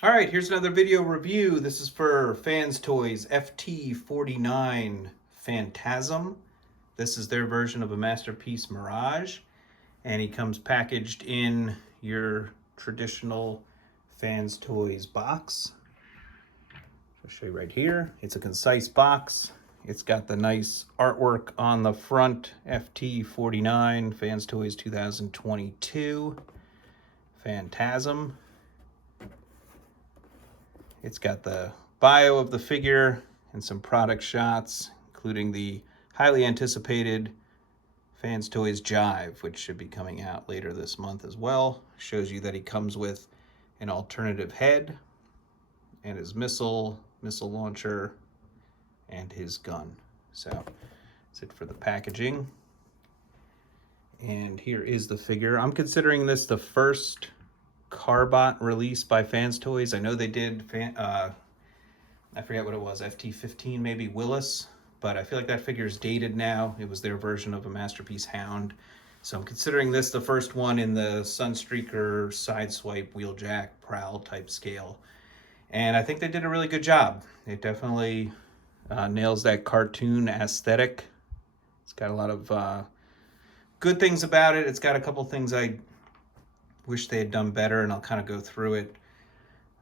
All right, here's another video review. This is for Fans Toys FT-49 Phantasm. This is their version of a Masterpiece Mirage, and he comes packaged in your traditional Fans Toys box. I'll show you right here. It's a concise box. It's got the nice artwork on the front, FT-49 Fans Toys 2022 Phantasm. It's got the bio of the figure and some product shots, including the highly anticipated Fans Toys Jive, which should be coming out later this month as well. Shows you that he comes with an alternative head and his missile launcher, and his gun. So that's it for the packaging. And here is the figure. I'm considering this the first Carbot release by Fans Toys. I know they did, I forget what it was, FT-15 maybe, Willis, but I feel like that figure is dated now. It was their version of a Masterpiece Hound. So I'm considering this the first one in the Sunstreaker, Sideswipe, Wheeljack, Prowl type scale. And I think they did a really good job. It definitely nails that cartoon aesthetic. It's got a lot of good things about it. It's got a couple things I wish they had done better, and I'll kind of go through it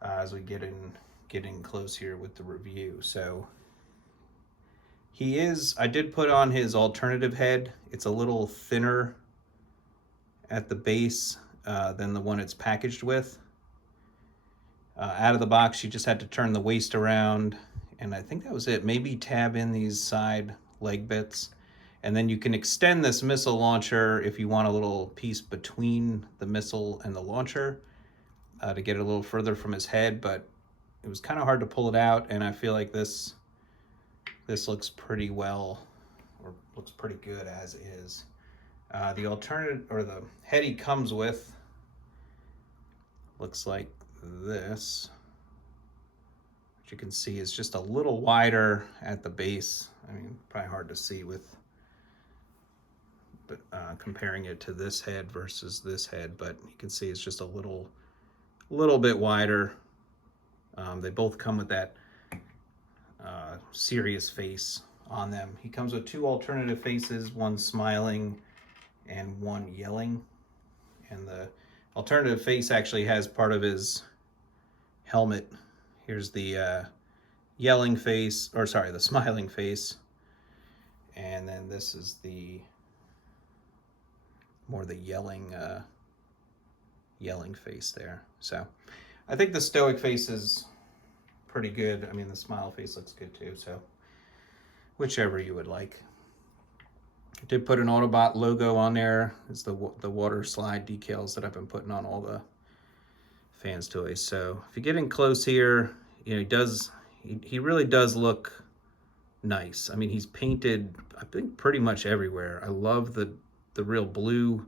as we get in close here with the review. So I did put on his alternative head. It's a little thinner at the base than the one it's packaged with. Out of the box, you just had to turn the waist around, and I think that was it. Maybe tab in these side leg bits. And then you can extend this missile launcher if you want a little piece between the missile and the launcher to get it a little further from his head, but it was kind of hard to pull it out, and I feel like this looks pretty well, or looks pretty good as is. The alternative, or the head he comes with, looks like this, which you can see is just a little wider at the base. I mean, probably hard to see but comparing it to this head versus this head, but you can see it's just a little bit wider. They both come with that serious face on them. He comes with two alternative faces, one smiling and one yelling, and the alternative face actually has part of his helmet. Here's the yelling face, or sorry, the smiling face, and then this is the more the yelling face there. So I think the stoic face is pretty good. I mean, the smile face looks good too, so whichever you would like. I did put an Autobot logo on there. It's the water slide decals that I've been putting on all the Fans Toys. So if you get in close here, you know, he really does look nice. I mean, he's painted, I think, pretty much everywhere. I love the real blue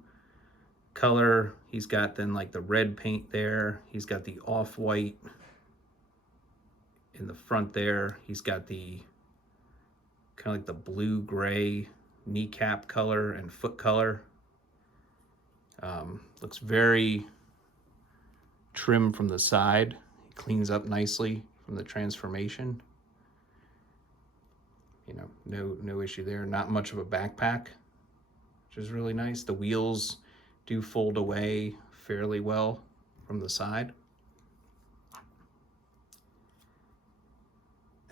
color. He's got then like the red paint there. He's got the off-white in the front there. He's got the kind of like the blue-gray kneecap color and foot color. Looks very trim from the side. He cleans up nicely from the transformation. You know, no issue there. Not much of a backpack, which is really nice. The wheels do fold away fairly well from the side.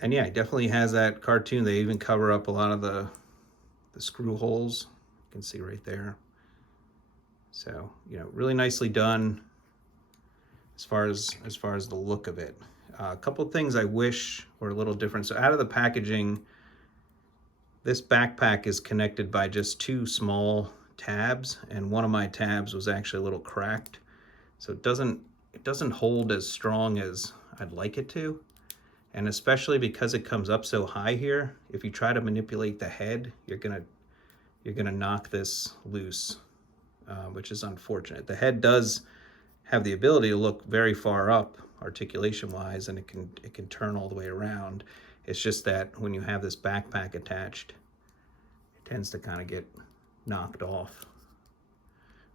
And yeah, it definitely has that cartoon. They even cover up a lot of the screw holes. You can see right there. So, you know, really nicely done as far as the look of it. A couple things I wish were a little different. So out of the packaging, this backpack is connected by just two small tabs, and one of my tabs was actually a little cracked. So it doesn't hold as strong as I'd like it to. And especially because it comes up so high here, if you try to manipulate the head, you're gonna knock this loose, which is unfortunate. The head does have the ability to look very far up articulation wise, and it can turn all the way around. It's just that when you have this backpack attached, it tends to kind of get knocked off,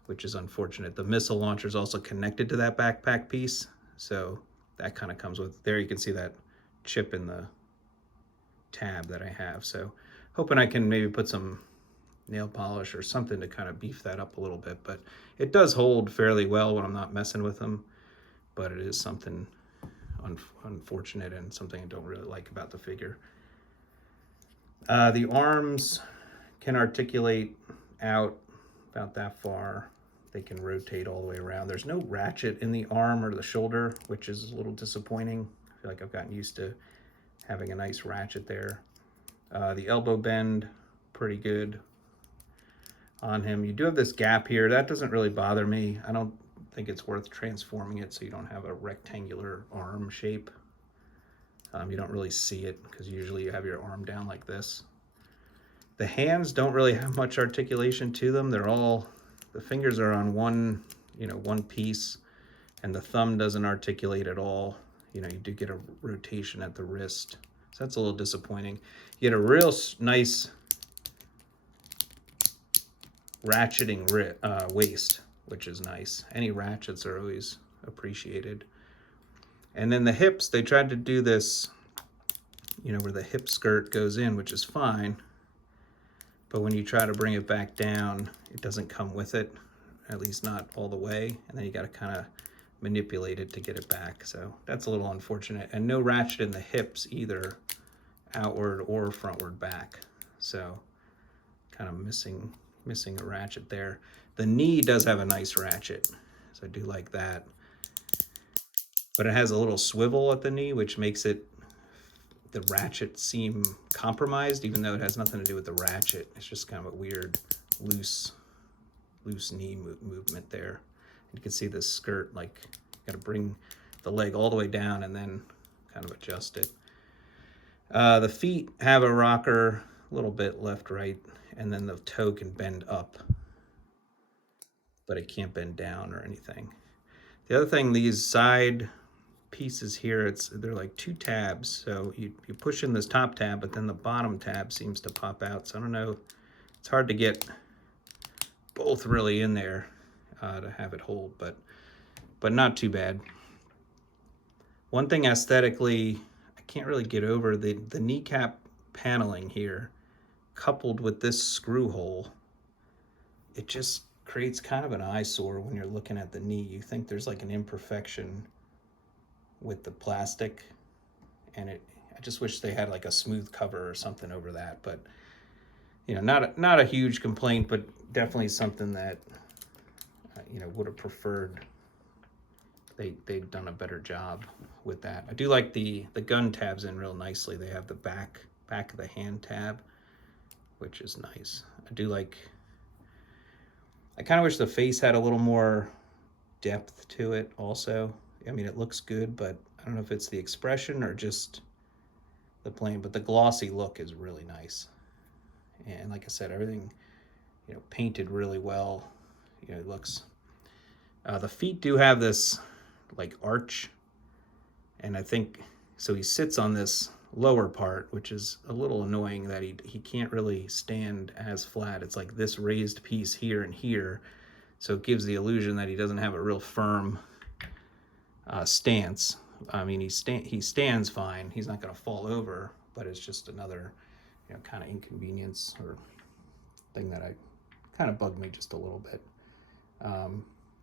which is unfortunate. The missile launcher is also connected to that backpack piece, so that kind of comes with. There you can see that chip in the tab that I have. So hoping I can maybe put some nail polish or something to kind of beef that up a little bit. But it does hold fairly well when I'm not messing with them. But it is something unfortunate and something I don't really like about the figure. The arms can articulate out about that far. They can rotate all the way around. There's no ratchet in the arm or the shoulder, which is a little disappointing. I feel like I've gotten used to having a nice ratchet there. The elbow bend, pretty good on him. You do have this gap here. That doesn't really bother me. I don't think it's worth transforming it so you don't have a rectangular arm shape. You don't really see it because usually you have your arm down like this. The hands don't really have much articulation to them. They're all, the fingers are on one, one piece, and the thumb doesn't articulate at all. You do get a rotation at the wrist. So that's a little disappointing. You get a real nice ratcheting waist, which is nice. Any ratchets are always appreciated. And then the hips, they tried to do this, where the hip skirt goes in, which is fine. But when you try to bring it back down, it doesn't come with it, at least not all the way. And then you got to kind of manipulate it to get it back. So that's a little unfortunate. And no ratchet in the hips either, outward or frontward back. So kind of missing a ratchet there. The knee does have a nice ratchet, so I do like that. But it has a little swivel at the knee, which makes the ratchet seem compromised, even though it has nothing to do with the ratchet. It's just kind of a weird, loose knee movement there. You can see this skirt, like, you got to bring the leg all the way down and then kind of adjust it. The feet have a rocker, a little bit left, right, and then the toe can bend up, but it can't bend down or anything. The other thing, these side pieces here, they're like two tabs. So you push in this top tab, but then the bottom tab seems to pop out. So I don't know, it's hard to get both really in there to have it hold, but not too bad. One thing aesthetically, I can't really get over the kneecap paneling here, coupled with this screw hole. It just creates kind of an eyesore when you're looking at the knee. You think there's like an imperfection with the plastic, and I just wish they had like a smooth cover or something over that. But not a huge complaint, but definitely something that would have preferred they'd done a better job with that. I do like the gun tabs in real nicely. They have the back of the hand tab, which is nice. I kind of wish the face had a little more depth to it also. I mean, it looks good, but I don't know if it's the expression or just the plain, but the glossy look is really nice. And like I said, everything, painted really well. It looks, the feet do have this like arch, and I think, so he sits on this lower part, which is a little annoying that he can't really stand as flat. It's like this raised piece here and here, so it gives the illusion that he doesn't have a real firm stance. I mean, he stands fine. He's not going to fall over, but it's just another, kind of inconvenience or thing that kind of bugged me just a little bit. I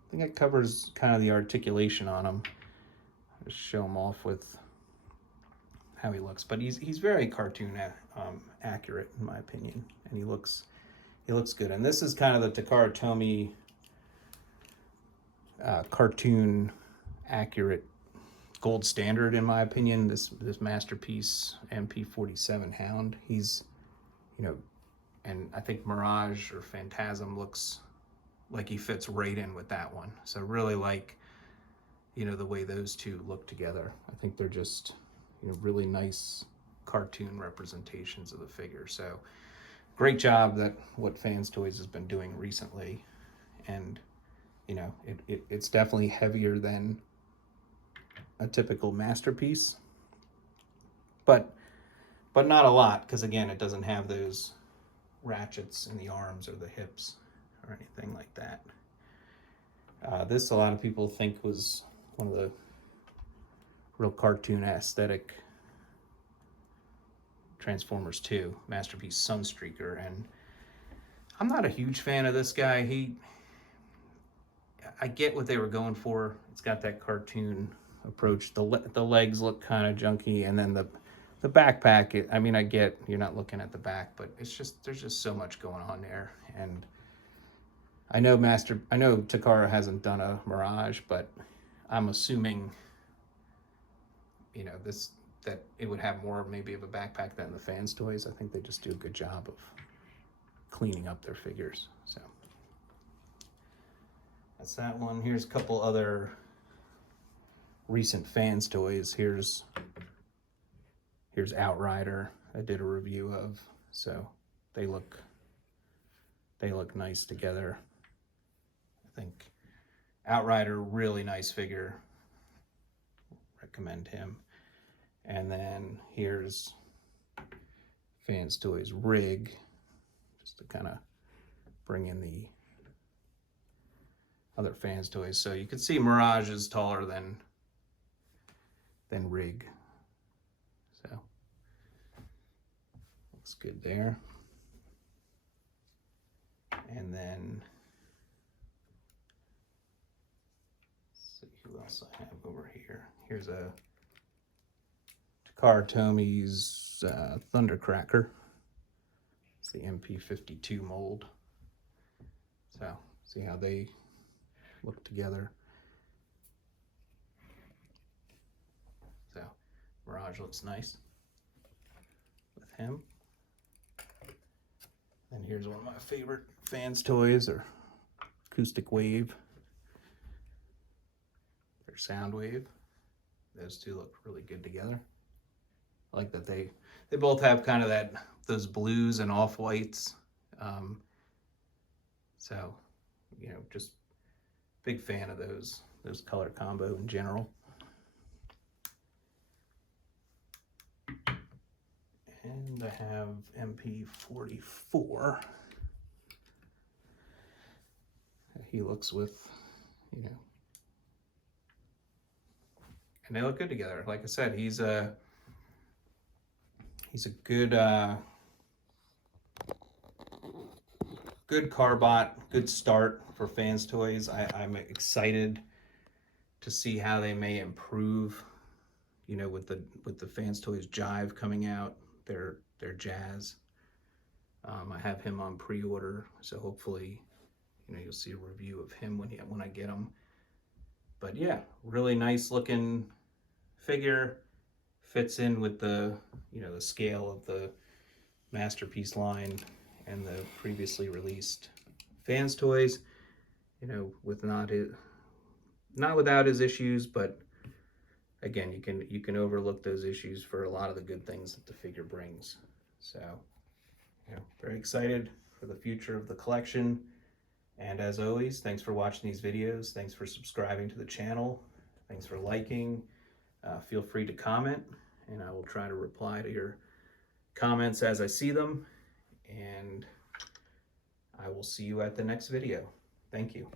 think that covers kind of the articulation on him. I'll just show him off with how he looks, but he's very cartoon accurate in my opinion, and he looks good. And this is kind of the Takara Tomy cartoon accurate gold standard in my opinion. This masterpiece MP-47 Hound, he's and I think Mirage or Phantasm looks like he fits right in with that one. So really like the way those two look together. I think they're just really nice cartoon representations of the figure. So great job that what Fans Toys has been doing recently. And it's definitely heavier than a typical masterpiece, but not a lot, because again, it doesn't have those ratchets in the arms or the hips or anything like that. This, a lot of people think, was one of the real cartoon aesthetic Transformers 2 Masterpiece Sunstreaker, and I'm not a huge fan of this guy. I get what they were going for. It's got that cartoon approach. The legs look kind of junky, and then the backpack. I mean, I get you're not looking at the back, but it's just there's just so much going on there. And I know Takara hasn't done a Mirage, but I'm assuming, you know, that it would have more maybe of a backpack than the Fans toys. I think they just do a good job of cleaning up their figures. So that's that one. Here's a couple other recent Fans toys. Here's Outrider. I did a review of, so they look nice together. I think Outrider, really nice figure. Recommend him. And then here's Fans Toys Rig, just to kind of bring in the other Fans Toys. So you can see Mirage is taller than Rig. So looks good there. And then let's see who else I have over here. Here's a Takara Tomi's Thundercracker. It's the MP52 mold. So see how they look together. So Mirage looks nice with him. And here's one of my favorite Fans toys, or Acoustic Wave, or Sound Wave. Those two look really good together. I like that they both have kind of those blues and off-whites. So, you know, just big fan of those color combo in general. And I have MP44. He looks with, you know, and they look good together. Like I said, he's a good Carbot, good start for Fans Toys. I'm excited to see how they may improve, you know, with the Fans Toys Jive coming out, their Jazz. I have him on pre-order, so hopefully, you know, you'll see a review of him when I get him. But yeah, really nice looking figure. Fits in with the, you know, the scale of the Masterpiece line and the previously released Fans Toys. You know, with not without his issues, but again, you can overlook those issues for a lot of the good things that the figure brings. So, you know, very excited for the future of the collection. And as always, thanks for watching these videos. Thanks for subscribing to the channel. Thanks for liking. Feel free to comment, and I will try to reply to your comments as I see them. And I will see you at the next video. Thank you.